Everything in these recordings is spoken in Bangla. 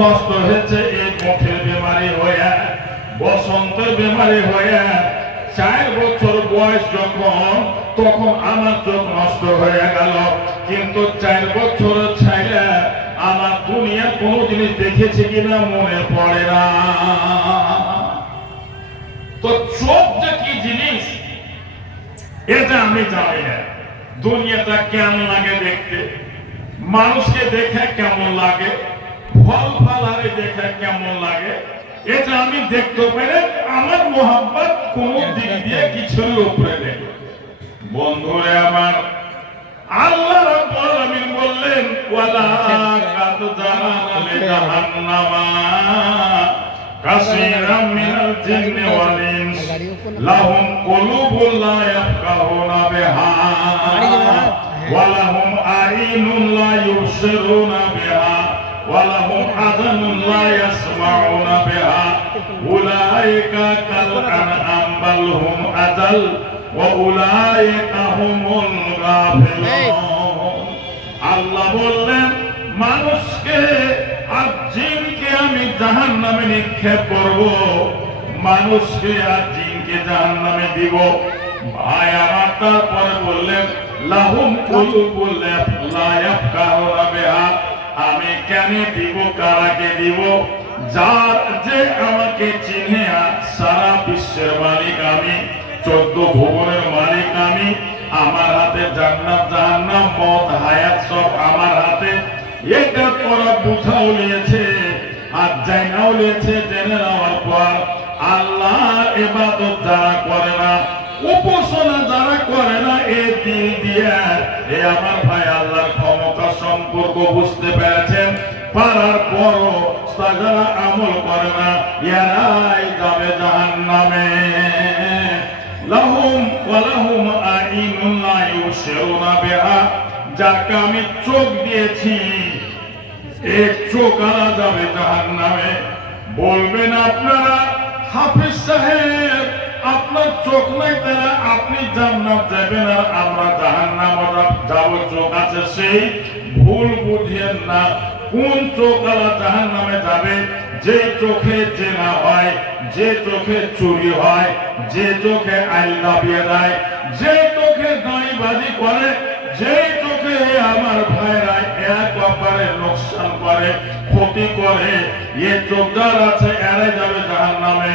নষ্ট হয়েছে এই মুখের বেমারি হয়ে, বসন্তের বেমারি হয়ে। 4 বছর বয়স যখন, তখন আমার চোখ নষ্ট হয়ে গেল। কিন্তু 4 বছর ছাইলে আমার দুনিয়ার কোনো জিনিস দেখেছি কিনা মনে পড়ে না। তো চোখ যে কি জিনিস এটা আমি জানি না। দুনিয়াটা কেমন লাগে দেখতে, মানুষকে দেখে কেমন লাগে, ফল ফলারে দেখে কেমন লাগে, এটা আমি দেখতে পারি। আমার মোহাম্মত কোন দিক দিয়ে কিছুর উপরে নেই। বন্ধুরে আমার, আল্লাহ রাব্বুল আলামিন বললেন, ওয়ালা কাদ জাআনা লিজাহান্নামা কাসীরাম মিনাল জিন্নি ওয়াল ইনস লাহুম কুলুবুন লা ইয়াফকাহুনা বিহা ওয়া লাহুম আ'ইনুন লা ইউবসিরুনা বিহা ওয়া লাহুম আযানুন লা ইয়াসমাউনা বিহা উলাইকা কাল আনআম বাল হুম আযাল ওয়া উলাইকা হুমুল গাফিলুন। আল্লাহ বললেন, মানুষকে আর জিনকে আমি জাহান্নামে নিক্ষেপ করব, মানুষকে আর জিনকে জাহান্নামে দিব। ভাই আমার, তারপরে বললেন, লাহুম কুলুবুন লা ইয়াফকাহুনা বিহা, আমি কেন দিব, কারাকে দিব? যার যে আমাকে চিনে, সারা বিশ্বের মালিক আমি, 14 ভুবনের মালিক আমি, আমার হাতে জান্নাত জাহান্নাম মত হায়াত সব আমার হাতে। এটা তোরা বুঝাও নিয়েছে আর জানাও নিয়েছে। জেনে নেওয়ার পর আল্লাহর ইবাদত যারা করে না, উপাসনা যারা করে না, এই দিল দিয়ে এ আমার ভাই আল্লাহর ক্ষমতা সম্পর্ক বুঝতে পেরেছেন। পারার পরও যারা আমল করে না, এরাই যাবে জাহান্নামে। লাহুম ওয়া লাহুম আ'ইনুন লা ইউবসিরুনা বিহা, যাকে আমি চোখ দিয়েছি, এক চোখ আলা যাবে জাহান্নামে। বলবেন আপনারা, হাফিজ সাহেব আপনার চোখ নাই, তারা আপনি জান্নাত যাবেন আর আমরা জাহান্নাম যাব, চোখ আছে। সেই ভুল বুঝেন না। কোন চোখ আলা জাহান্নামে যাবে? যে চোখে জেনা হয়, যে চোখে চুরি হয়, যে চোখে আইল দাবিয়ে দেয়, যে চোখে দাঁড়িবাজি করে, যে চোখে আমার ভাইরা এক ব্যাপারে লোকসান করে, ক্ষতি করে, এ চোখ যার আছে এরাই যাবে জাহান্নামে।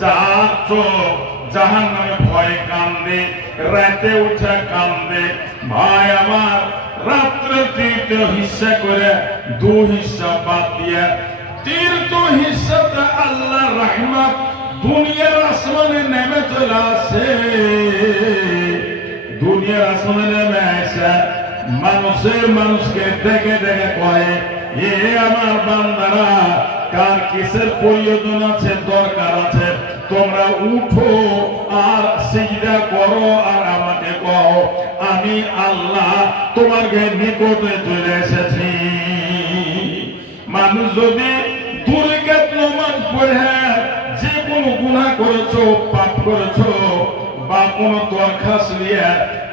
যার চোখ জাহান্নামে ভয়ে কান্দে, রাতে উঠে কান্দে, ভাই আমার রাত্রে 3 হিস্সা করে 2 হিস্সা বাদ দিয়ে 3 হিস্সাতে আল্লাহ রহমত দুনিয়ার আসমানে নেমে চলে আসে। দুনিয়ার আসমানে নেমে আসে, মানুষকে দেখে দেখে কয়, এ আমার বান্দারা, কার কিসের প্রয়োজন আছে, দরকার আছে, তোমরা উঠো আর সিজদা করো আর আমাকে কও, আমি আল্লাহ তোমার নিকটে চলে এসেছি। মানুষ যদি 2 রাকাত নামাজ পড়ে যে কোনো গুনাহ করেছো, পাপ করেছো, বা কোনো দরখাস্ত নিয়ে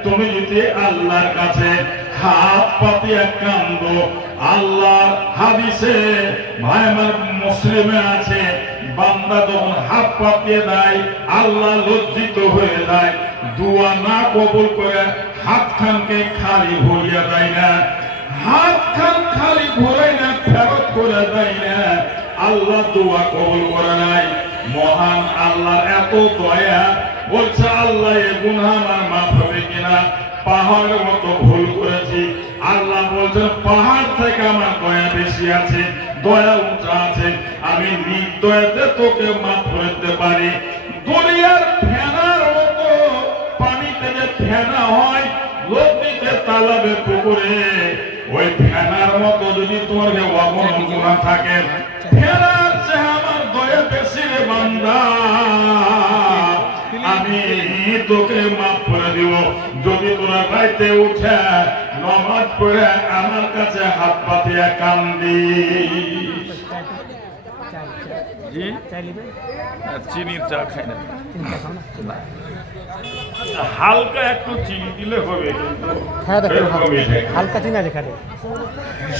তুমি যদি আল্লাহর কাছে হাত পাতিয়া কান্দো, আল্লাহর হাদিসে ভাই আমার মুসলিমে আছে, বান্দা যখন হাত পাতিয়ে দেয় আল্লাহ লজ্জিত হয়ে যায়, দোয়া না কবুল করে হাত খানকে খালি ভরিয়া দেয় না, হাত খান খালি ভরাই না, ফেরত করে দেয় না, আল্লাহ দোয়া কবুল করে নাই। মহান আল্লাহর এত দয়া, বলছে আল্লাহ এ গুনাহ আমার মাফ হবে কিনা? পাহাড়ের মতো ভুল করেছি, আল্লাহ বলছেন পাহাড় থেকে আমার দয়া বেশি আছে, দয়া উঁচা আছে, আমি নির্দয়াতে তোকে মাফ করে দিতে পারি। দরিয়ার ফেনার মতো পানিতে যে ফেনা হয়, নদীতে, তালাবে, পুকুরে, ওই ফেনার মতো যদি তোমার অবনমন গুনাহ থাকে, ফেনার চেয়ে আমার দয়া বেশি রে বান্দা, আমি তোকে মাফ করে দিব যদি তোরা রাইতে উঠে নামাজ পড়ে আমার কাছে হাত পাতিয়া কান্দি। চিনির চা খাই না, হালকা একটু চিনি দিলে হবে, হালকা চিনি আছে খালি।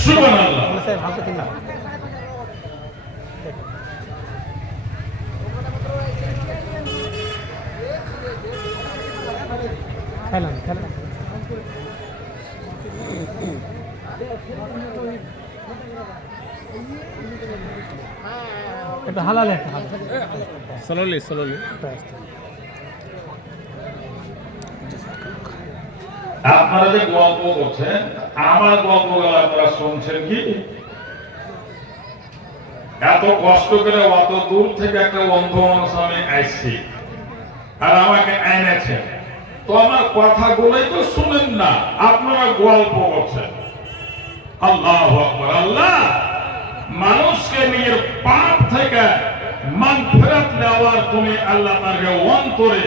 সুবহানাল্লাহ। হালকা চিনি খেলাম এটা হালাল একটা স্লোলি আপনারা যে গল্প করছেন, আমার গল্পগুলো আপনারা শুনছেন কি? এত কষ্ট করে অত দূর থেকে একটা অন্ধ মানুষ আমি আসছি আর আমাকে এনেছেন, তো আমার কথাগুলোই তো শুনেন না, আপনারা গল্প করছেন। আল্লাহু আকবার। আল্লাহ মানুষকে নিজের পাপ থেকে মাগফিরাত নেওয়ার তুমি আল্লাহ তাকে অন্তরে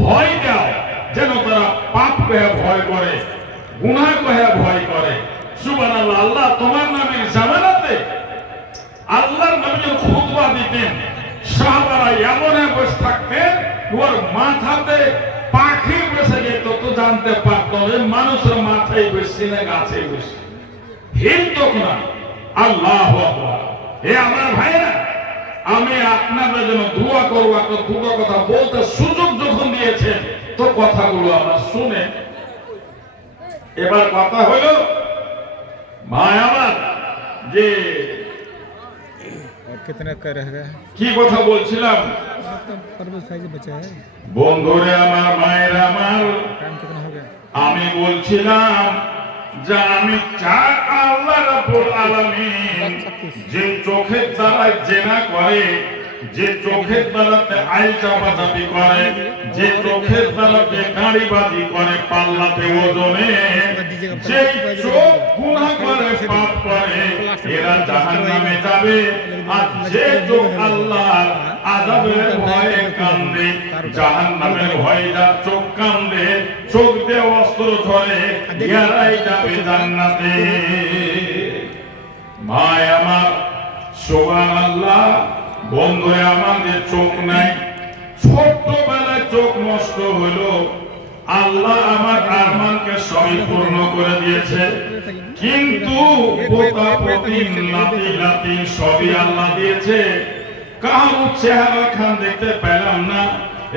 ভয় দাও, যেন তারা পাপ কহে ভয় করে, গুনাহ কহে ভয় করে। সুবহানাল্লাহ। আল্লাহ তোমার নামের জামানাতে আল্লাহর নবী যখন খুতবা দিতেন, সাহাবারা এমন বসে থাকতেন, ওর মাথাতে পাখি বসে যেত তো জানতে পারতো যে মানুষের মাথায় বসছি না গাছে বসছি, হিলত না। আল্লাহু আকবার। হে আমার ভাইরা, আমি আপনাদের জন্য দোয়া করবো, একটা দুটো কথা বলতে সুযোগ যখন দিয়েছেন তো কথাগুলো আমরা শুনে। এবার কথা হলো ভাই আমার, যে কি কথা বলছিলাম, বন্ধুরে আমার, মায়েরা আমার, আমি বলছিলাম যে আমি চাই আল্লাহ রাব্বুল আলামিন যে চোখের দ্বারা জেনা করে, যে চোখের দ্বারাতে আইল চাপাচাপি করে, যে চোখের দ্বারাতে গাড়িবাজি করে, পাল্লাতে ওজনে, যে চোখ গুনাহ করে, পাপ করে, এরা জাহান্নামে যাবে। আর যে চোখ আল্লাহর আযাবের ভয়ে কান্দে, জাহান্নামের ভয়ে যার চোখ কান্দে, চোখ দিয়ে অস্ত্র ধরে, এরাই যাবে জান্নাতে। ভাই আমার, সুবহানাল্লাহ। বন্ধুরে আমাদের চোখ নাই, ছোট্টবেলায় চোখ নষ্ট হলো, আল্লাহ আমার আরমানকে সবই পূর্ণ করে দিয়েছে, কিন্তু পোতাপতি নাতি নাতি সবই আল্লাহ দিয়েছে, কারো চেহারা খান দেখতে পেলাম না।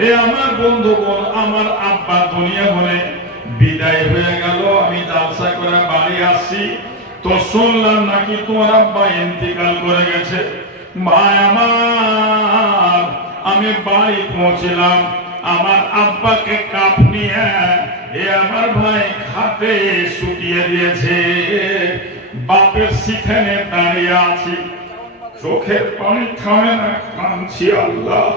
এ আমার বন্ধুগণ, আমার আব্বা দুনিয়া বলে বিদায় হয়ে গেল, আমি জালসা করে বাড়ি আসছি, তো শুনলাম নাকি তোমার আব্বা ইন্তিকাল করে গেছে। ভাই আমার, আমি বাড়ি পৌঁছলাম, আমার আব্বাকে কাপ নিয়ে এ আমার ভাই খাতে শুকিয়ে দিয়েছে, বাপের সিখানে দাঁড়িয়ে আছি, চোখের পানি থামে না, কাঁদছি। আল্লাহ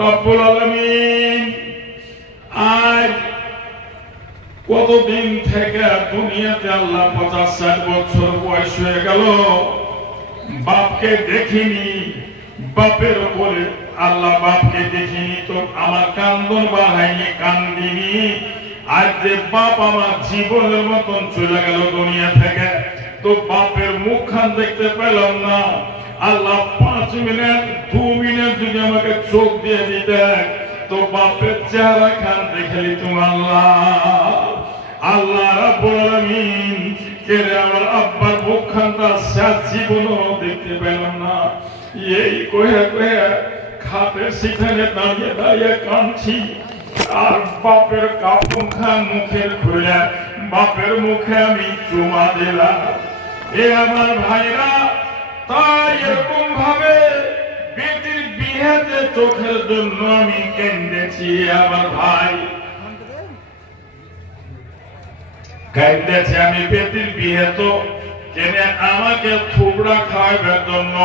রাব্বুল আলামিন, আজ কতদিন থেকে দুনিয়াতে আল্লাহ 50-60 বছর বয়স হয়ে গেল, বাপকে দেখিনি, বাপের উপরে আল্লাহ বাপকে দেখিনি, তো আমার কান্দন বাড়ায়নি, কান্দিনি। আজ যে বাপ আমার জীবনের মতন চলে গেল দুনিয়া থেকে, তো বাপের মুখখান দেখতে পেলাম না। আল্লাহ 5 মিনিট 2 মিনিট যদি আমাকে চোখ দিয়ে দিতে, তো বাপের চেহারা খান দেখে নিতাম। আল্লাহ রাব্বুল আলামিন, কেরে আমার আব্বার মুখখানটা শেষ জীবনও দেখতে পেলাম না। এই কয়ে কয়ে খাতে সেখানে দাঁড়িয়ে দাঁড়িয়ে কাঁদছি, আর বাপের কাপড় খান মুখের খুলে বাপের মুখে আমি চুমা দিলাম। এ আমার ভাইরা, তাই এরকম ভাবে বেটির বিয়েতে চোখের জন্য আমি কেঁদেছি। আমার ভাই কাঁদেছে, আমি বেটির বিয়ে তো কেনে আমাকে থুবড়া খাওয়াবার জন্য।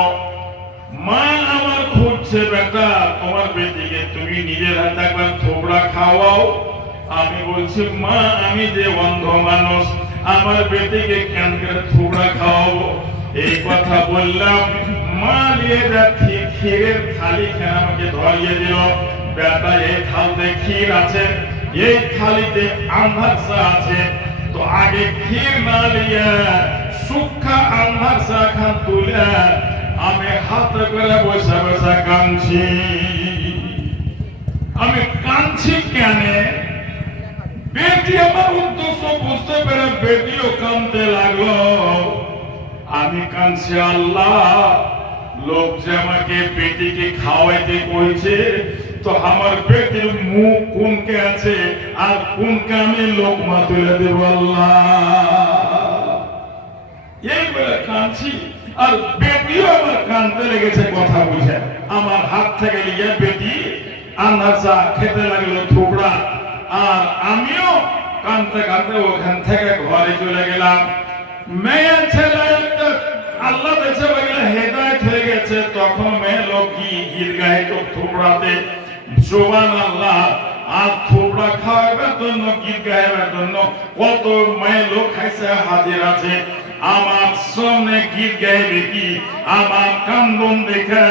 মা আমার খুঁজছে, বেটা তোমার বেটিকে তুমি নিজের হাতে একবার থুবড়া খাওয়াও। আমি বলছি, মা আমি যে অন্ধ মানুষ, আমার বেটিকে কেন করে থুবড়া খাওয়াবো? এই কথা বললাম, মা নিয়ে যাচ্ছি ক্ষীরের থালি খেয়ে আমাকে ধরিয়ে দিল। বেটা এই থালতে ক্ষীর আছে, এই থালিতে আন্ধারসা আছে, তো আগে ক্ষীর না নিয়ে সুখা আন্ধারসা খান তুলে আমি হাতে করে বসে বসে কাঁদছি। আমি কাঁদছি কেন? বেটি আমার উদ্দেশ্য বুঝতে পেরে বেটিও কাঁদতে লাগলো। আমি কাঁদছি, আল্লাহ লোক যে আমাকে বেটিকে খাওয়াইতে কইছে, তো আমার বেটির মুখ কোনকে আছে আর কোনকে আমি লোকমা তুলে দেব আল্লাহ, এই বলে কাঁদছি। আর বেটিও আমার কাঁদতে লেগেছে কথা বুঝে, আমার হাত থেকে নিয়ে বেটি আন্দাজা খেতে লাগলো থুবড়া, আর আমিও কাঁদতে কাঁদতে ওখান থেকে ঘরে চলে গেলাম। মেয়ে ছেলে আল্লাহ দেখছে হেদায়েত হয়ে গেছে, তখন মেয়ে লোক গীত গায়ে তো থুবড়াতে সুবহানাল্লাহ। আর থুবড়া খাওয়াবার জন্য গীত গাইবার জন্য কত মেয়ে লোক খাইছে হাজির আছে। আমার সামনে গীত গাইবে কি, আমার কান্দন দেখে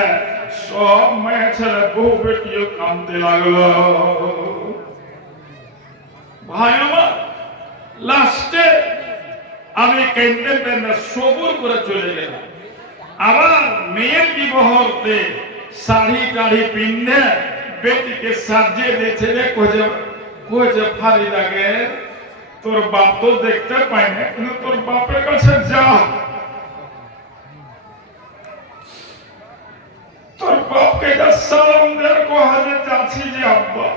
সব মেয়ে ছেলে বউ বেটিও কাঁদতে লাগলো। ভাই আমার লাস্টে আমি কেন্দ্রে কেন্দ্রে সবুর করে চলে গেলাম। আবার মেয়ের বিবাহতে শাড়ি টাড়ি পিন্ধে বেটিকে সাজিয়ে দিয়েছে, যে কোজে ফারি লাগে, তোর বাপ তো দেখতে পাই না, কিন্তু তোর বাপের কাছে যা, তোর বাপকে যা সালাম দেওয়ার কোহাজে যাচ্ছি যে আব্বা